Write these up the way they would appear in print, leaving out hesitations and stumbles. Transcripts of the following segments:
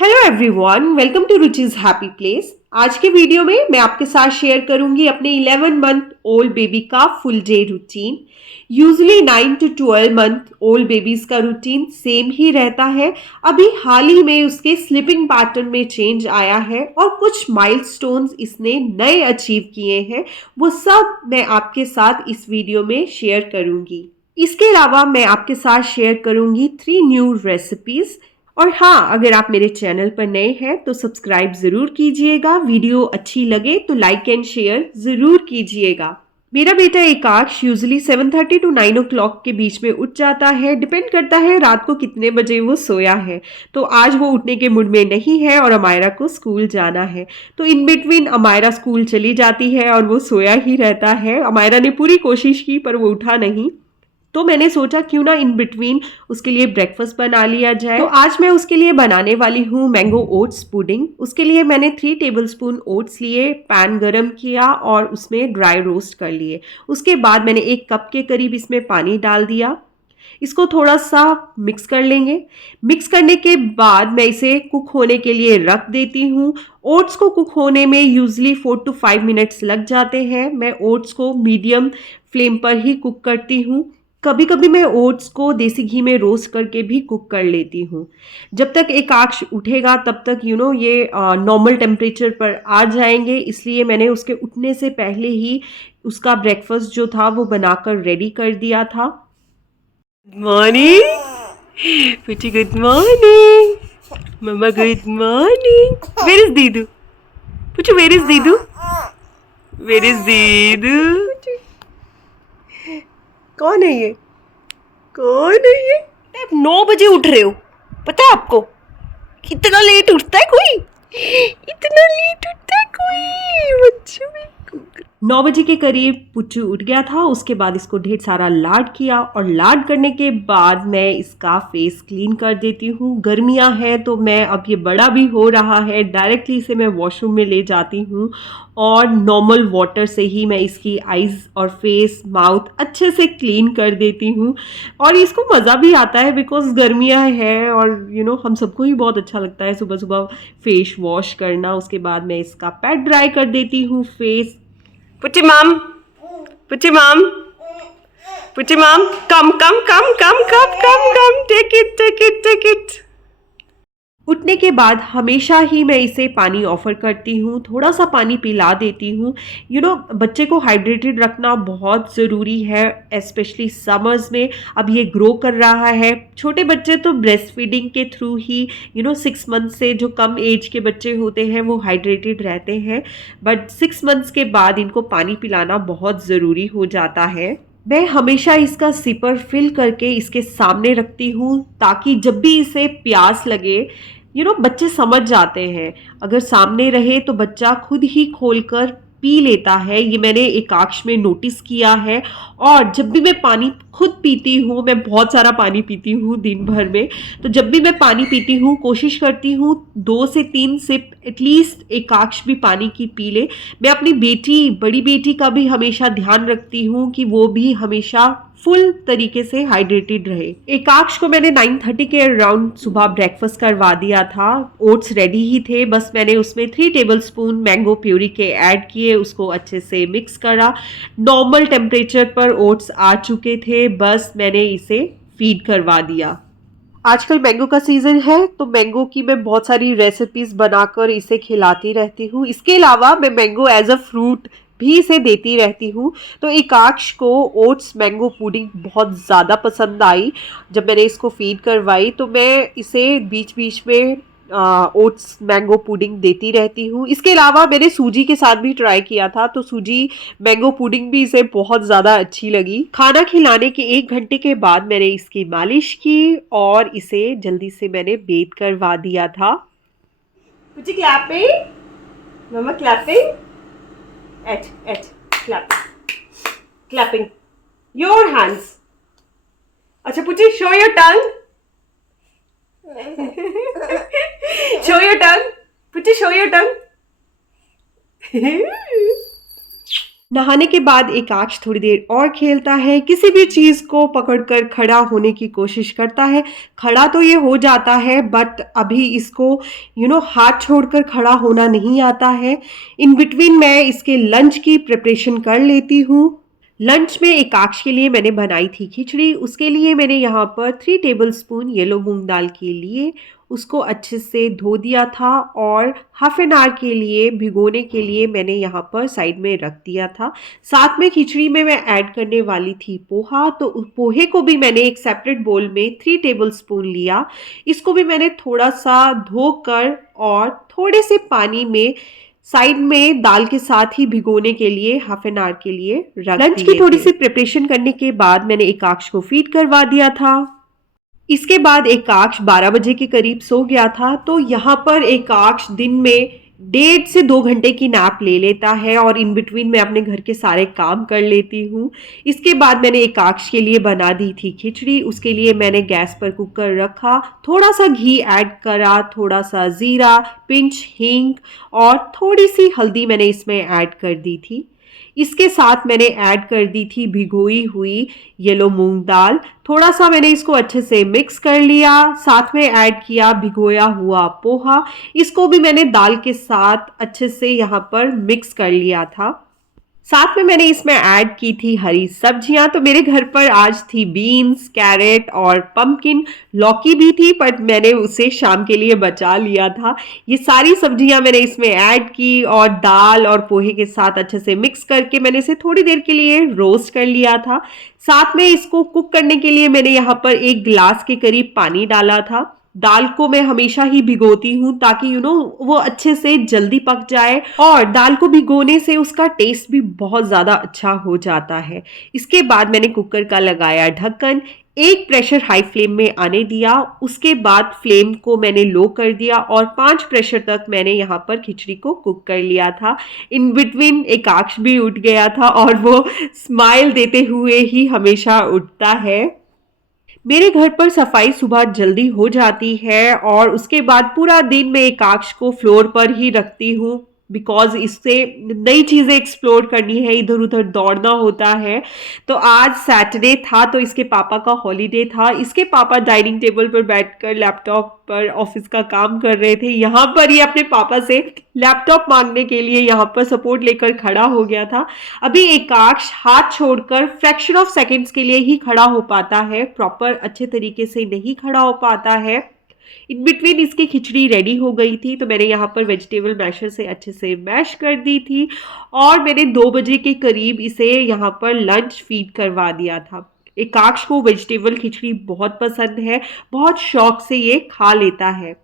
Hello everyone, welcome to Ruchi's happy place. आज के video में मैं आपके साथ शेयर करूंगी अपने 11 मंथ ओल्ड बेबी का full day routine. Usually 9 to 12 month old babies का रूटीन सेम ही रहता है। अभी हाल ही में उसके स्लीपिंग पैटर्न में चेंज आया है और कुछ माइलस्टोन्स इसने नए अचीव किए हैं। वो सब मैं आपके साथ इस वीडियो में शेयर करूंगी। इसके अलावा मैं आपके साथ शेयर करूंगी 3 न्यू रेसिपीज। और हाँ, अगर आप मेरे चैनल पर नए हैं तो सब्सक्राइब ज़रूर कीजिएगा। वीडियो अच्छी लगे तो लाइक एंड शेयर ज़रूर कीजिएगा। मेरा बेटा एकाक्ष यूजुअली 7:30 टू 9 ओ क्लॉक के बीच में उठ जाता है। डिपेंड करता है रात को कितने बजे वो सोया है। तो आज वो उठने के मूड में नहीं है और अमायरा को स्कूल जाना है। तो इन बिटवीन अमायरा स्कूल चली जाती है और वो सोया ही रहता है। अमायरा ने पूरी कोशिश की पर वो उठा नहीं। तो मैंने सोचा क्यों ना इन बिटवीन उसके लिए ब्रेकफास्ट बना लिया जाए। तो आज मैं उसके लिए बनाने वाली हूँ मैंगो ओट्स पुडिंग। उसके लिए मैंने 3 टेबलस्पून ओट्स लिए, पैन गरम किया और उसमें ड्राई रोस्ट कर लिए। उसके बाद मैंने 1 कप के करीब इसमें पानी डाल दिया। इसको थोड़ा सा मिक्स कर लेंगे। मिक्स करने के बाद मैं इसे कुक होने के लिए रख देती हूँ। ओट्स को कुक होने में यूजली 4 टू 5 मिनट्स लग जाते हैं। मैं ओट्स को मीडियम फ्लेम पर ही कुक करती हूँ। कभी कभी मैं ओट्स को देसी घी में रोस्ट करके भी कुक कर लेती हूँ। जब तक एकाक्ष उठेगा तब तक ये नॉर्मल टेम्परेचर पर आ जाएंगे, इसलिए मैंने उसके उठने से पहले ही उसका ब्रेकफास्ट जो था वो बनाकर रेडी कर दिया था। Good morning Puchi, good morning mama, good morning. Where is दीदू? पुची, वेयर इज दीदू? वेयर इज दीदू? कौन है ये? कौन है ये? आप 9 बजे उठ रहे हो, पता है आपको? कितना लेट उठता है कोई? इतना लेट उठता है कोई बच्चों में? 9 बजे के करीब पुच्चू उठ गया था। उसके बाद इसको ढेर सारा लाड किया और लाड करने के बाद मैं इसका फेस क्लीन कर देती हूँ। गर्मियाँ हैं तो मैं, अब ये बड़ा भी हो रहा है, डायरेक्टली इसे मैं वॉशरूम में ले जाती हूँ और नॉर्मल वाटर से ही मैं इसकी आईज़ और फेस माउथ अच्छे से क्लीन कर देती हूँ। और इसको मज़ा भी आता है बिकॉज गर्मियाँ हैं और हम सबको ही बहुत अच्छा लगता है सुबह सुबह फेस वॉश करना। उसके बाद मैं इसका पैड ड्राई कर देती हूँ face. Putty mom, Putty mom, Putty mom, come, take it. उठने के बाद हमेशा ही मैं इसे पानी ऑफर करती हूँ, थोड़ा सा पानी पिला देती हूँ। बच्चे को हाइड्रेटेड रखना बहुत ज़रूरी है, स्पेशली समर्स में। अब ये ग्रो कर रहा है। छोटे बच्चे तो ब्रेस्ट फीडिंग के थ्रू ही 6 मंथ से जो कम एज के बच्चे होते हैं वो हाइड्रेटेड रहते हैं, बट 6 मंथ्स के बाद इनको पानी पिलाना बहुत ज़रूरी हो जाता है। मैं हमेशा इसका सिपर फिल करके इसके सामने रखती हूँ ताकि जब भी इसे प्यास लगे, बच्चे समझ जाते हैं। अगर सामने रहे तो बच्चा खुद ही खोलकर पी लेता है। ये मैंने एकाक्ष में नोटिस किया है। और जब भी मैं पानी खुद पीती हूँ, मैं बहुत सारा पानी पीती हूँ दिन भर में, तो जब भी मैं पानी पीती हूँ कोशिश करती हूँ 2 से 3 सिप एटलीस्ट एकाक्ष भी पानी की पी ले। मैं अपनी बड़ी बेटी का भी हमेशा ध्यान रखती हूँ कि वो भी हमेशा फुल तरीके से हाइड्रेटेड रहे। एकाक्ष को मैंने 9:30 के अराउंड सुबह ब्रेकफास्ट करवा दिया था। ओट्स रेडी ही थे, बस मैंने उसमें 3 टेबलस्पून मैंगो प्यूरी के ऐड किए, उसको अच्छे से मिक्स करा। नॉर्मल टेम्परेचर पर ओट्स आ चुके थे, बस मैंने इसे फीड करवा दिया। आजकल मैंगो का सीज़न है तो मैंगो की मैं बहुत सारी रेसिपीज़ बनाकर इसे खिलाती रहती हूँ। इसके अलावा मैं मैंगो एज अ फ्रूट भी इसे देती रहती हूँ। तो एकाक्ष को ओट्स मैंगो पुडिंग बहुत ज़्यादा पसंद आई। जब मैंने इसको फीड करवाई तो मैं इसे बीच बीच में ओट्स मैंगो पुडिंग देती रहती हूँ। इसके अलावा मैंने सूजी के साथ भी ट्राई किया था, तो सूजी मैंगो पुडिंग भी इसे बहुत ज़्यादा अच्छी लगी। खाना खिलाने के 1 घंटे के बाद मैंने इसकी मालिश की और इसे जल्दी से मैंने बेथ करवा दिया था। कुछ clapping, mama clapping, at clapping your hands. अच्छा Puchi, show your tongue. Show your tongue. Puchi, show your tongue. नहाने के बाद एकाक्ष थोड़ी देर और खेलता है, किसी भी चीज़ को पकड़कर खड़ा होने की कोशिश करता है। खड़ा तो ये हो जाता है बट अभी इसको हाथ छोड़कर खड़ा होना नहीं आता है। इन बिटवीन मैं इसके लंच की प्रिपरेशन कर लेती हूँ। लंच में एकाक्ष के लिए मैंने बनाई थी खिचड़ी। उसके लिए मैंने यहाँ पर 3 टेबलस्पून येलो मूंग दाल के लिए उसको अच्छे से धो दिया था और हाफ एन आवर के लिए भिगोने के लिए मैंने यहाँ पर साइड में रख दिया था। साथ में खिचड़ी में मैं ऐड करने वाली थी पोहा, तो उस पोहे को भी मैंने एक सेपरेट बोल में 3 टेबलस्पून लिया। इसको भी मैंने थोड़ा सा धोकर और थोड़े से पानी में साइड में दाल के साथ ही भिगोने के लिए हाफ एन आवर के लिए रख लंच की थोड़ी सी प्रिपरेशन करने के बाद मैंने एकाक्ष को फीड करवा दिया था। इसके बाद एकाक्ष 12 बजे के करीब सो गया था। तो यहाँ पर एकाक्ष दिन में 1.5 से 2 घंटे की नैप ले लेता है और इन बिटवीन मैं अपने घर के सारे काम कर लेती हूँ। इसके बाद मैंने एकाक्ष के लिए बना दी थी खिचड़ी। उसके लिए मैंने गैस पर कुकर रखा, थोड़ा सा घी ऐड करा, थोड़ा सा जीरा, पिंच हींग और थोड़ी सी हल्दी मैंने इसमें ऐड कर दी थी। इसके साथ मैंने ऐड कर दी थी भिगोई हुई येलो मूंग दाल। थोड़ा सा मैंने इसको अच्छे से मिक्स कर लिया। साथ में ऐड किया भिगोया हुआ पोहा। इसको भी मैंने दाल के साथ अच्छे से यहाँ पर मिक्स कर लिया था। साथ में मैंने इसमें ऐड की थी हरी सब्जियां। तो मेरे घर पर आज थी बीन्स, कैरेट और पम्पकिन। लौकी भी थी पर मैंने उसे शाम के लिए बचा लिया था। ये सारी सब्जियां मैंने इसमें ऐड की और दाल और पोहे के साथ अच्छे से मिक्स करके मैंने इसे थोड़ी देर के लिए रोस्ट कर लिया था। साथ में इसको कुक करने के लिए मैंने यहाँ पर 1 गिलास के करीब पानी डाला था। दाल को मैं हमेशा ही भिगोती हूँ ताकि वो अच्छे से जल्दी पक जाए और दाल को भिगोने से उसका टेस्ट भी बहुत ज़्यादा अच्छा हो जाता है। इसके बाद मैंने कुकर का लगाया ढक्कन, 1 प्रेशर हाई फ्लेम में आने दिया। उसके बाद फ्लेम को मैंने लो कर दिया और 5 प्रेशर तक मैंने यहाँ पर खिचड़ी को कुक कर लिया था। इन बिटवीन एकाक्ष भी उठ गया था और वो स्माइल देते हुए ही हमेशा उठता है। मेरे घर पर सफाई सुबह जल्दी हो जाती है और उसके बाद पूरा दिन मैं एकाक्ष को फ्लोर पर ही रखती हूँ बिकॉज इससे नई चीज़ें एक्सप्लोर करनी है, इधर उधर दौड़ना होता है। तो आज सैटरडे था तो इसके पापा का हॉलीडे था। इसके पापा डाइनिंग टेबल पर बैठकर लैपटॉप पर ऑफिस का काम कर रहे थे। यहाँ पर ये अपने पापा से लैपटॉप मांगने के लिए यहाँ पर सपोर्ट लेकर खड़ा हो गया था। अभी एकाक्ष हाथ छोड़कर फ्रैक्शन ऑफ सेकेंड्स के लिए ही खड़ा हो पाता है, प्रॉपर अच्छे तरीके से नहीं खड़ा हो पाता है। इन बिटवीन इसकी खिचड़ी रेडी हो गई थी तो मैंने यहाँ पर वेजिटेबल मैशर से अच्छे से मैश कर दी थी और मैंने 2 बजे के करीब इसे यहाँ पर लंच फीड करवा दिया था। एकाक्ष को वेजिटेबल खिचड़ी बहुत पसंद है, बहुत शौक से ये खा लेता है।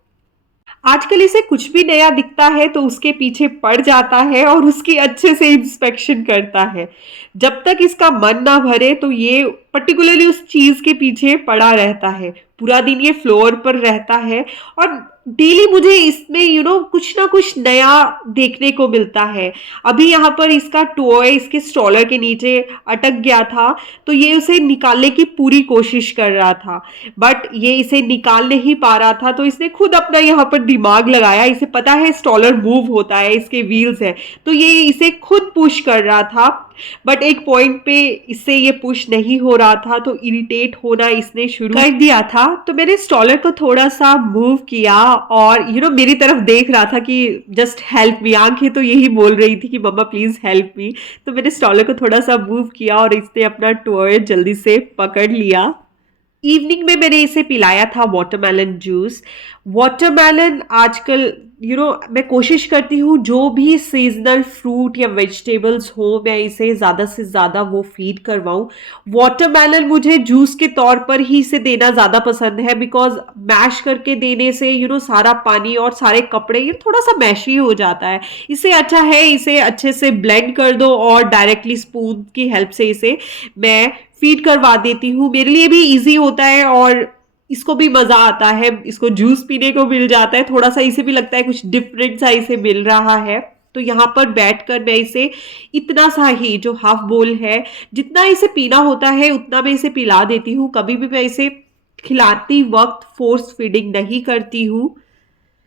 आजकल इसे कुछ भी नया दिखता है तो उसके पीछे पड़ जाता है और उसकी अच्छे से इंस्पेक्शन करता है। जब तक इसका मन ना भरे तो ये पर्टिकुलरली उस चीज़ के पीछे पड़ा रहता है। पूरा दिन ये फ्लोर पर रहता है और डेली मुझे इसमें कुछ ना कुछ नया देखने को मिलता है। अभी यहाँ पर इसका टॉय इसके स्ट्रॉलर के नीचे अटक गया था तो ये उसे निकालने की पूरी कोशिश कर रहा था बट ये इसे निकाल नहीं पा रहा था। तो इसने खुद अपना यहाँ पर दिमाग लगाया, इसे पता है स्ट्रॉलर मूव होता है, इसके व्हील्स है, तो ये इसे खुद पुश कर रहा था बट एक पॉइंट पे इससे ये पुश नहीं हो रहा था तो इरिटेट होना इसने शुरू कर दिया था। तो मैंने स्टॉलर को थोड़ा सा मूव किया और मेरी तरफ देख रहा था कि जस्ट हेल्प मी, आंखें तो यही बोल रही थी कि मम्मा प्लीज हेल्प मी। तो मैंने स्टॉलर को थोड़ा सा मूव किया और इसने अपना टॉय जल्दी से पकड़ लिया। इवनिंग में मैंने इसे पिलाया था वाटरमेलन जूस। वाटरमेलन आजकल मैं कोशिश करती हूँ जो भी सीजनल फ्रूट या वेजिटेबल्स हो मैं इसे ज़्यादा से ज़्यादा वो फीड करवाऊँ। वाटरमेलन मुझे जूस के तौर पर ही इसे देना ज़्यादा पसंद है बिकॉज मैश करके देने से सारा पानी और सारे कपड़े ये थोड़ा सा मैशी हो जाता है। इससे अच्छा है इसे अच्छे से ब्लेंड कर दो और डायरेक्टली स्पून की हेल्प से इसे मैं फीड करवा देती हूँ। मेरे लिए भी इजी होता है और इसको भी मज़ा आता है, इसको जूस पीने को मिल जाता है, थोड़ा सा इसे भी लगता है कुछ डिफरेंट सा इसे मिल रहा है। तो यहाँ पर बैठकर मैं इसे इतना सा ही जो हाफ बोल है जितना इसे पीना होता है उतना मैं इसे पिला देती हूँ। कभी भी मैं इसे खिलाती वक्त फोर्स फीडिंग नहीं करती हूँ।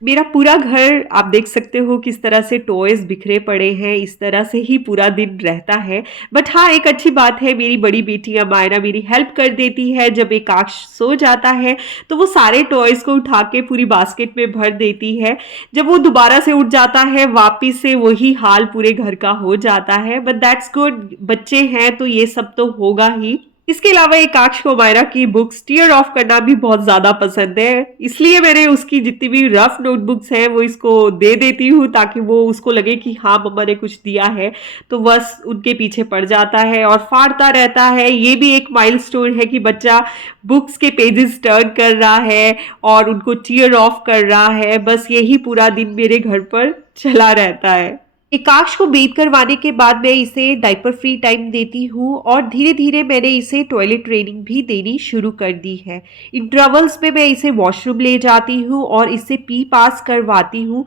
मेरा पूरा घर आप देख सकते हो किस तरह से टॉयज़ बिखरे पड़े हैं, इस तरह से ही पूरा दिन रहता है। बट हाँ, एक अच्छी बात है, मेरी बड़ी बेटी अमायरा मेरी हेल्प कर देती है। जब एकाक्ष सो जाता है, तो वो सारे टॉयज़ को उठा के पूरी बास्केट में भर देती है। जब वो दोबारा से उठ जाता है, वापिस से वही हाल पूरे घर का हो जाता है। बट दैट्स गुड, बच्चे हैं तो ये सब तो होगा ही। इसके अलावा एकाक्ष को मायरा की बुक्स टीयर ऑफ करना भी बहुत ज़्यादा पसंद है, इसलिए मैंने उसकी जितनी भी रफ नोटबुक्स हैं वो इसको दे देती हूँ, ताकि वो उसको लगे कि हाँ मम्मा ने कुछ दिया है, तो बस उनके पीछे पड़ जाता है और फाड़ता रहता है। ये भी एक माइलस्टोन है कि बच्चा बुक्स के पेजेस टर्न कर रहा है और उनको टीयर ऑफ कर रहा है। बस यही पूरा दिन मेरे घर पर चला रहता है। एकाक्ष को बेथ करवाने के बाद मैं इसे डायपर फ्री टाइम देती हूँ और धीरे धीरे मैंने इसे टॉयलेट ट्रेनिंग भी देनी शुरू कर दी है। इंटरवल्स में मैं इसे वॉशरूम ले जाती हूँ और इससे पी पास करवाती हूँ।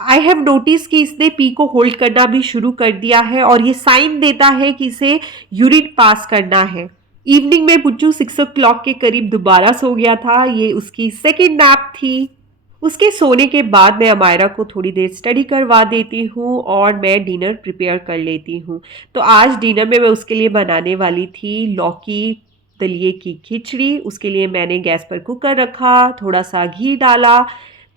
आई हैव नोटिस कि इसने पी को होल्ड करना भी शुरू कर दिया है और ये साइन देता है कि इसे यूरिन पास करना है। इवनिंग में पुच्चू 6 o'clock के करीब दोबारा सो गया था, ये उसकी सेकेंड नैप थी। उसके सोने के बाद मैं अमायरा को थोड़ी देर स्टडी करवा देती हूँ और मैं डिनर प्रिपेयर कर लेती हूँ। तो आज डिनर में मैं उसके लिए बनाने वाली थी लौकी दलिए की खिचड़ी। उसके लिए मैंने गैस पर कुकर रखा, थोड़ा सा घी डाला,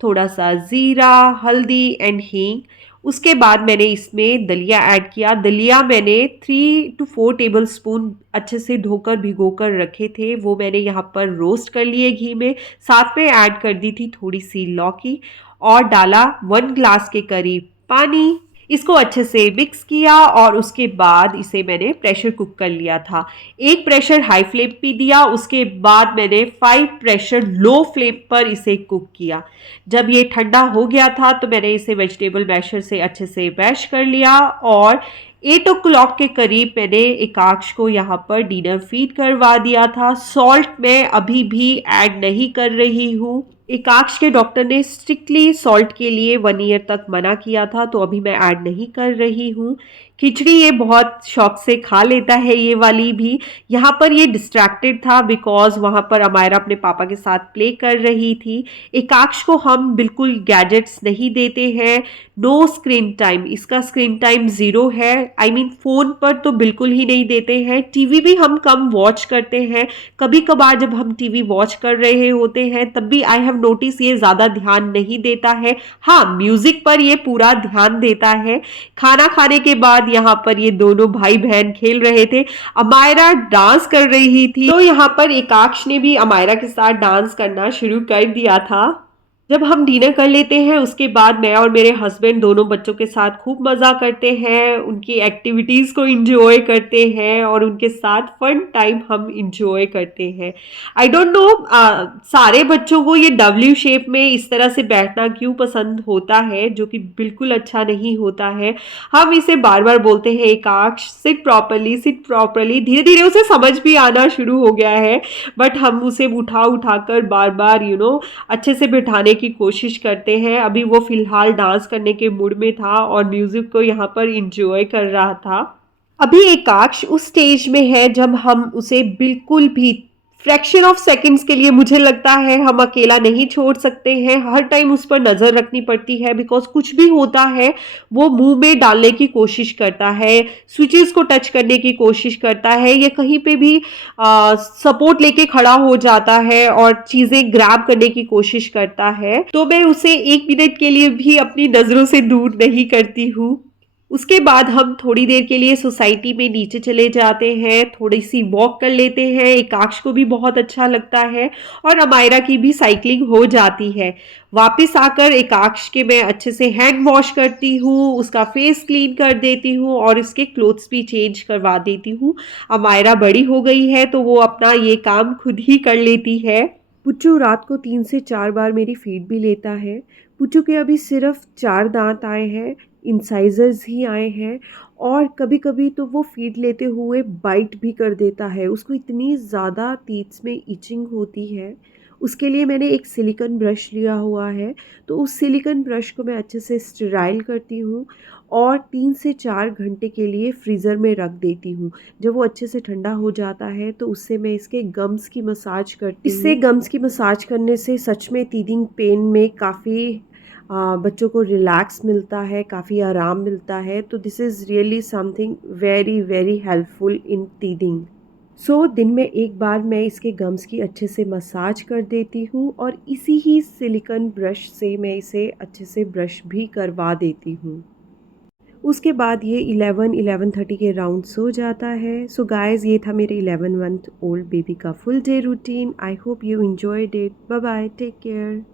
थोड़ा सा ज़ीरा, हल्दी एंड हींग। उसके बाद मैंने इसमें दलिया ऐड किया। दलिया मैंने 3 to 4 टेबल स्पून अच्छे से धोकर भिगोकर रखे थे, वो मैंने यहाँ पर रोस्ट कर लिए घी में। साथ में ऐड कर दी थी थोड़ी सी लौकी और डाला 1 ग्लास के करीब पानी। इसको अच्छे से मिक्स किया और उसके बाद इसे मैंने प्रेशर कुक कर लिया था। एक प्रेशर हाई फ्लेम पे दिया, उसके बाद मैंने 5 प्रेशर लो फ्लेम पर इसे कुक किया। जब ये ठंडा हो गया था तो मैंने इसे वेजिटेबल मैशर से अच्छे से मैश कर लिया और 8 o'clock के करीब मैंने एकाक्ष को यहाँ पर डिनर फीड करवा दिया था। सॉल्ट मैं अभी भी ऐड नहीं कर रही हूँ। एकाक्ष के डॉक्टर ने स्ट्रिक्टली सॉल्ट के लिए 1 ईयर तक मना किया था, तो अभी मैं ऐड नहीं कर रही हूँ। खिचड़ी ये बहुत शौक से खा लेता है, ये वाली भी। यहाँ पर ये डिस्ट्रैक्टेड था बिकॉज वहाँ पर अमायरा अपने पापा के साथ प्ले कर रही थी। एकाक्ष को हम बिल्कुल गैजेट्स नहीं देते हैं, नो स्क्रीन टाइम, इसका स्क्रीन टाइम 0 है। आई मीन फ़ोन पर तो बिल्कुल ही नहीं देते हैं। टीवी भी हम कम वॉच करते हैं, कभी कभार जब हम टीवी वॉच कर रहे होते हैं तब भी आई हैव नोटिस ये ज़्यादा ध्यान नहीं देता है। हाँ, म्यूज़िक पर ये पूरा ध्यान देता है। खाना खाने के बाद यहाँ पर ये दोनों भाई बहन खेल रहे थे। अमायरा डांस कर रही थी, तो यहाँ पर एकाक्ष ने भी अमायरा के साथ डांस करना शुरू कर दिया था। जब हम डिनर कर लेते हैं उसके बाद मैं और मेरे हस्बैंड दोनों बच्चों के साथ खूब मज़ा करते हैं, उनकी एक्टिविटीज़ को इंजॉय करते हैं और उनके साथ फन टाइम हम इंजॉय करते हैं। आई डोंट नो सारे बच्चों को ये डब्ल्यू शेप में इस तरह से बैठना क्यों पसंद होता है, जो कि बिल्कुल अच्छा नहीं होता है। हम इसे बार बार बोलते हैं एकाक्ष सिट प्रॉपरली, सिट प्रॉपरली। धीरे धीरे उसे समझ भी आना शुरू हो गया है, बट हम उसे उठा उठाकर बार बार अच्छे से बिठाने की कोशिश करते हैं। अभी वो फिलहाल डांस करने के मूड में था और म्यूजिक को यहाँ पर इंजॉय कर रहा था। अभी एकाक्ष उस स्टेज में है जब हम उसे बिल्कुल भी फ्रैक्शन ऑफ सेकंड्स के लिए मुझे लगता है हम अकेला नहीं छोड़ सकते हैं। हर टाइम उस पर नज़र रखनी पड़ती है बिकॉज कुछ भी होता है वो मुंह में डालने की कोशिश करता है, स्विचेस को टच करने की कोशिश करता है, या कहीं पे भी सपोर्ट लेके खड़ा हो जाता है और चीज़ें ग्रैब करने की कोशिश करता है। तो मैं उसे 1 मिनट के लिए भी अपनी नज़रों से दूर नहीं करती हूँ। उसके बाद हम थोड़ी देर के लिए सोसाइटी में नीचे चले जाते हैं, थोड़ी सी वॉक कर लेते हैं। एकाक्ष को भी बहुत अच्छा लगता है और अमायरा की भी साइकिलिंग हो जाती है। वापस आकर एकाक्ष के मैं अच्छे से हैंड वॉश करती हूँ, उसका फेस क्लीन कर देती हूँ और इसके क्लोथ्स भी चेंज करवा देती हूँ। अमायरा बड़ी हो गई है तो वो अपना ये काम खुद ही कर लेती है। पुच्चू रात को 3 से 4 बार मेरी फीड भी लेता है। पुच्चू के अभी सिर्फ 4 दांत आए हैं, इंसाइजर्स ही आए हैं और कभी कभी तो वो फीड लेते हुए बाइट भी कर देता है। उसको इतनी ज़्यादा टीथ्स में इचिंग होती है। उसके लिए मैंने एक सिलिकॉन ब्रश लिया हुआ है, तो उस सिलिकॉन ब्रश को मैं अच्छे से स्टेराइल करती हूँ और 3 से 4 घंटे के लिए फ्रीज़र में रख देती हूँ। जब वो अच्छे से ठंडा हो जाता है तो उससे मैं इसके गम्स की मसाज करती हूँ। इससे गम्स की मसाज करने से सच में टीथिंग पेन में काफ़ी बच्चों को रिलैक्स मिलता है, काफ़ी आराम मिलता है। तो this is really something very very helpful in teething. So दिन में एक बार मैं इसके गम्स की अच्छे से मसाज कर देती हूँ और इसी ही सिलिकॉन ब्रश से मैं इसे अच्छे से ब्रश भी करवा देती हूँ। उसके बाद ये 11-11:30 के राउंड सो जाता है। सो गाइस, ये था मेरे 11 मंथ ओल्ड बेबी का full day routine. I hope you enjoyed it. Bye bye, take care.